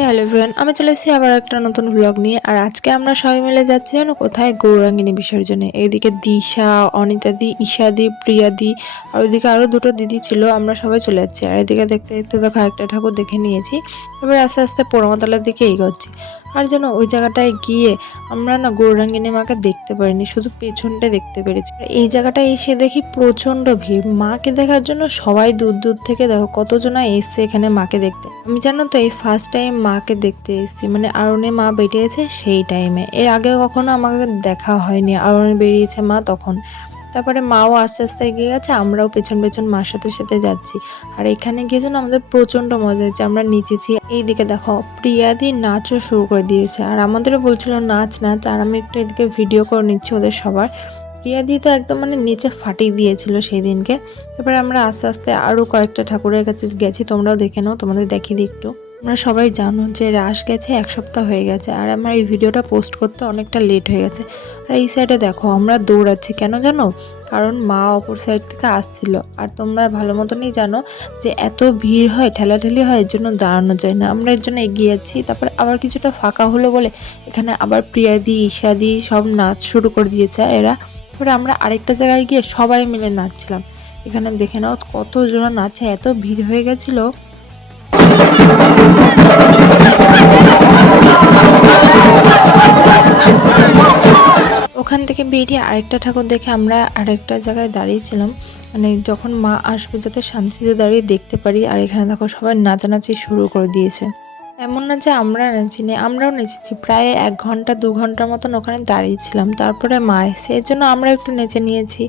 Hello everyone, আমি চলে এসেছি আবার একটা নতুন ব্লগ নিয়ে। আর আজকে আমরা সবাই মিলে যাচ্ছি যেন কোথায়, গৌরাঙ্গিনী বিসর্জনে। এইদিকে দিশা, অনিতাদি, ঈশাদি, প্রিয়াদি আর ওইদিকে আরও দুটো দিদি ছিল। আমরা সবাই চলে যাচ্ছি। আর এদিকে দেখতে দেখতে দেখো একটা ঠাকুর দেখে নিয়েছি। এবার আস্তে আস্তে পোড়ামাতলার দিকে এগোচ্ছি। আর যেন ওই জায়গাটায় গিয়ে আমরা না গৌরাঙ্গিনী মাকে দেখতে পারিনি, শুধু পেছনটা দেখতে পেরেছি। আর এই জায়গাটায় এসে দেখি প্রচণ্ড ভিড়। মাকে দেখার জন্য সবাই দূর দূর থেকে দেখো কতজনা এসছে এখানে মাকে দেখতে। আমি জানো তো এই ফার্স্ট টাইম মাকে দেখতে এসেছি, মানে আরনে মা বেরিয়েছে সেই টাইমে। এর আগে কখনো আমাকে দেখা হয়নি, আরনে বেরিয়েছে মা তখন। তারপরে মাও আস্তে আস্তে এগিয়ে গেছে, আমরাও পেছন পেছন মার সাথে সাথে যাচ্ছি। আর এখানে গিয়ে যেন আমাদের প্রচণ্ড মজা হয়েছে, আমরা নিচেছি। এইদিকে দেখো প্রিয়াদি নাচও শুরু করে দিয়েছে, আর আমাদেরও বলছিল নাচ নাচ। আর আমি একটু এদিকে ভিডিও করে নিচ্ছি ওদের সবার। প্রিয়াদি তো একদম মানে নিচে ফাটিয়ে দিয়েছিল সেই দিনকে। তারপরে আমরা আস্তে আস্তে আরও কয়েকটা ঠাকুরের কাছে গেছি, তোমরাও দেখে নাও, তোমাদের দেখিয়ে দিই একটু। আমরা সবাই জানো যে রাস গেছে 1 সপ্তাহ হয়ে গেছে, আর আমার এই ভিডিওটা পোস্ট করতে অনেকটা লেট হয়ে গেছে। আর এই সাইডে দেখো আমরা দৌড়াচ্ছি কেন জানো? কারণ মা অপর সাইড থেকে আসছিল। আর তোমরা ভালো মতনই জানো যে এত ভিড় হয়, ঠেলাঠেলি হয়, এর জন্য দাঁড়ানো যায় না। আমরা এর জন্য এগিয়ে যাচ্ছি। তারপরে আবার কিছুটা ফাঁকা হলো বলে এখানে আবার প্রিয়াদি, ঈশাদি সব নাচ শুরু করে দিয়েছে এরা। তারপরে আমরা আরেকটা জায়গায় গিয়ে সবাই মিলে নাচছিলাম। এখানে দেখে নাও কতজন নাচে, এত ভিড় হয়ে গেছিলো। ওখান থেকে বেরিয়ে আরেকটা ঠাকুর দেখে আমরা আরেকটা জায়গায় দাঁড়িয়েছিলাম, মানে যখন মা আসবে যাতে শান্তিতে দাঁড়িয়ে দেখতে পারি। আর এখানে দেখো সবাই নাচানাচি শুরু করে দিয়েছে। এমন না যে আমরা নাচিনি, আমরাও নেচেছি। প্রায় 1 ঘন্টা 2 ঘন্টার মতন ওখানে দাঁড়িয়েছিলাম। তারপরে মা এসে, এর জন্য আমরা একটু নেচে নিয়েছি।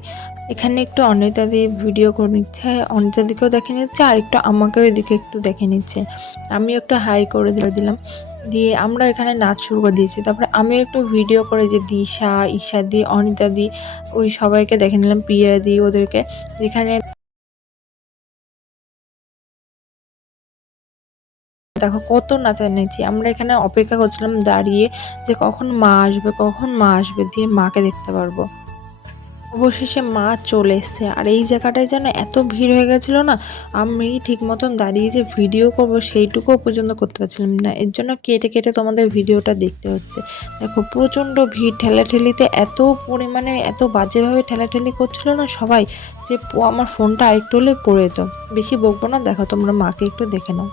এখানে একটু অনিতাদি ভিডিও করে নিচ্ছে, অনিতাদিকেও দেখে নিচ্ছে, আর একটু আমাকেও এদিকে একটু দেখে নিচ্ছে। আমি একটু হাই করে দিলাম, দিয়ে আমরা এখানে নাচ শুরু করে দিয়েছি। তারপরে আমিও একটু ভিডিও করে যে দিশা, ঈশাদি, অনিতাদি ওই সবাইকে দেখে নিলাম, প্রিয়াদি ওদেরকে। যেখানে দেখো কত নাচানাচি, আমরা এখানে অপেক্ষা করছিলাম দাঁড়িয়ে যে কখন মা আসবে, কখন মা আসবে, দিয়ে মাকে দেখতে পারবো। অবশেষে মা চলে এসছে। আর এই জায়গাটায় যেন এত ভিড় হয়ে গেছিলো না, আমি ঠিক মতন দাঁড়িয়ে যে ভিডিও করবো সেইটুকুও পর্যন্ত করতে পারছিলাম না। এর জন্য কেটে কেটে তোমাদের ভিডিওটা দেখতে হচ্ছে। দেখো প্রচণ্ড ভিড়, ঠেলাঠেলিতে এত পরিমাণে এত বাজেভাবে ঠেলাঠেলি করছিল না সবাই, যে আমার ফোনটা আরেকটু হলে পড়ে যেত। বেশি বকবো না, দেখো তোমরা মাকে একটু দেখে নাও।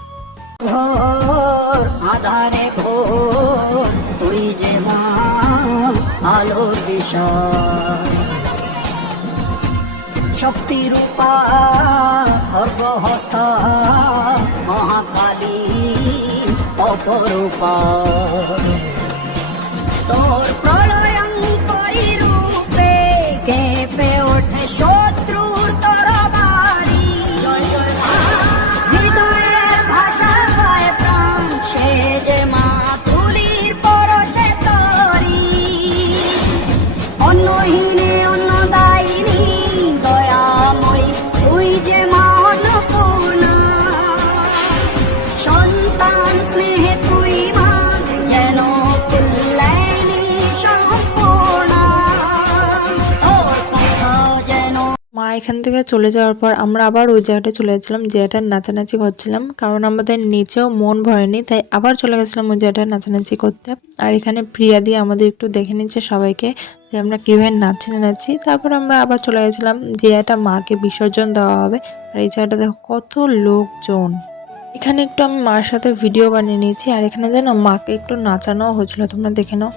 আধারে ভোর তুই যে মা আলোর দিশা, শক্তি রূপা খর্গহস্তা মহাকালী অপরূপা, তোর প্রলয়ঙ্করী রূপে কেঁপে ওঠে শত্রুর তরবারি। জয় জয় মা, হৃদয়ের ভাষা পায় প্রাণ, সে যে মা তুলির পরশে তরি। অন্নহীনে অন্নদায়িনী দয়াময়ী, তুই যে মা অন্নপূর্ণা। সন্তান স্নেহে তুই মা যেন কল্যাণী সম্পূর্ণা, তোর কথা যেন। মা এখান থেকে চলে যাওয়ার পর আমরা আবার ওই জায়গাটা চলে যাচ্ছিলাম, জায়গাটার নাচানাচি করছিলাম। কারণ আমাদের নিচেও মন ভরেনি, তাই আবার চলে গেছিলাম ওই জায়গাটায় নাচানাচি করতে। আর এখানে প্রিয়া দিয়ে আমাদের একটু দেখে নিচ্ছে সবাইকে যে আমরা কীভাবে নাচছি। তারপর আমরা আবার চলে গেছিলাম যে একটা মাকে বিসর্জন দেওয়া হবে। আর এই জায়গাটা দেখো কত লোকজন। এখানে একটু আমি মার সাথে ভিডিও বানিয়ে নিয়েছি। আর এখানে যেন মাকে একটু নাচানো হয়েছিল, তোমরা দেখে নাও।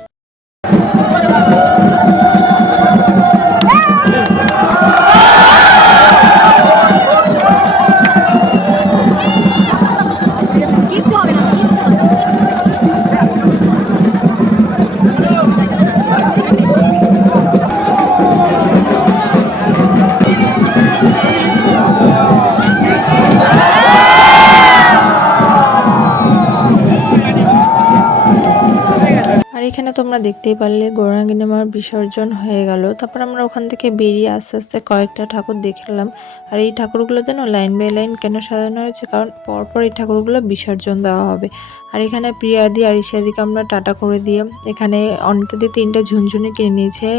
আর এখানে তোমরা দেখতেই পারলে গৌরাঙ্গিনী মার বিসর্জন হয়ে গেল। তারপর আমরা ওখান থেকে বেরিয়ে আস্তে আস্তে কয়েকটা ঠাকুর দেখলাম। আর এই ঠাকুরগুলো যেন লাইন বাই লাইন কেন সাজানো হয়েছে, কারণ পরপর এই ঠাকুরগুলো বিসর্জন দেওয়া হবে। আর এখানে প্রিয়াদি আর ঈশাদিকে আমরা টাটা করে দিয়ে এখানে অনিতাদি 3টে ঝুনঝুনি কিনে নিয়েছে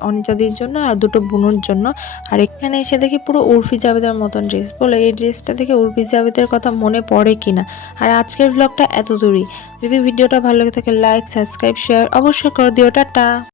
অনিতাদির জন্য আর দুটো বোনের জন্য। আর এখানে এসে দেখি পুরো উর্ফি জাভেদের মতন ড্রেস। বলে এই ড্রেসটা দেখে উর্ফি জাভেদের কথা মনে পড়ে কিনা। আর আজকের ব্লগটা এত দূরই। যদি ভিডিওটা ভালো লাগে থাকে লাইক সাবস্ক্রাইব শেয়ার অবশ্যই করে দিও। টাটা।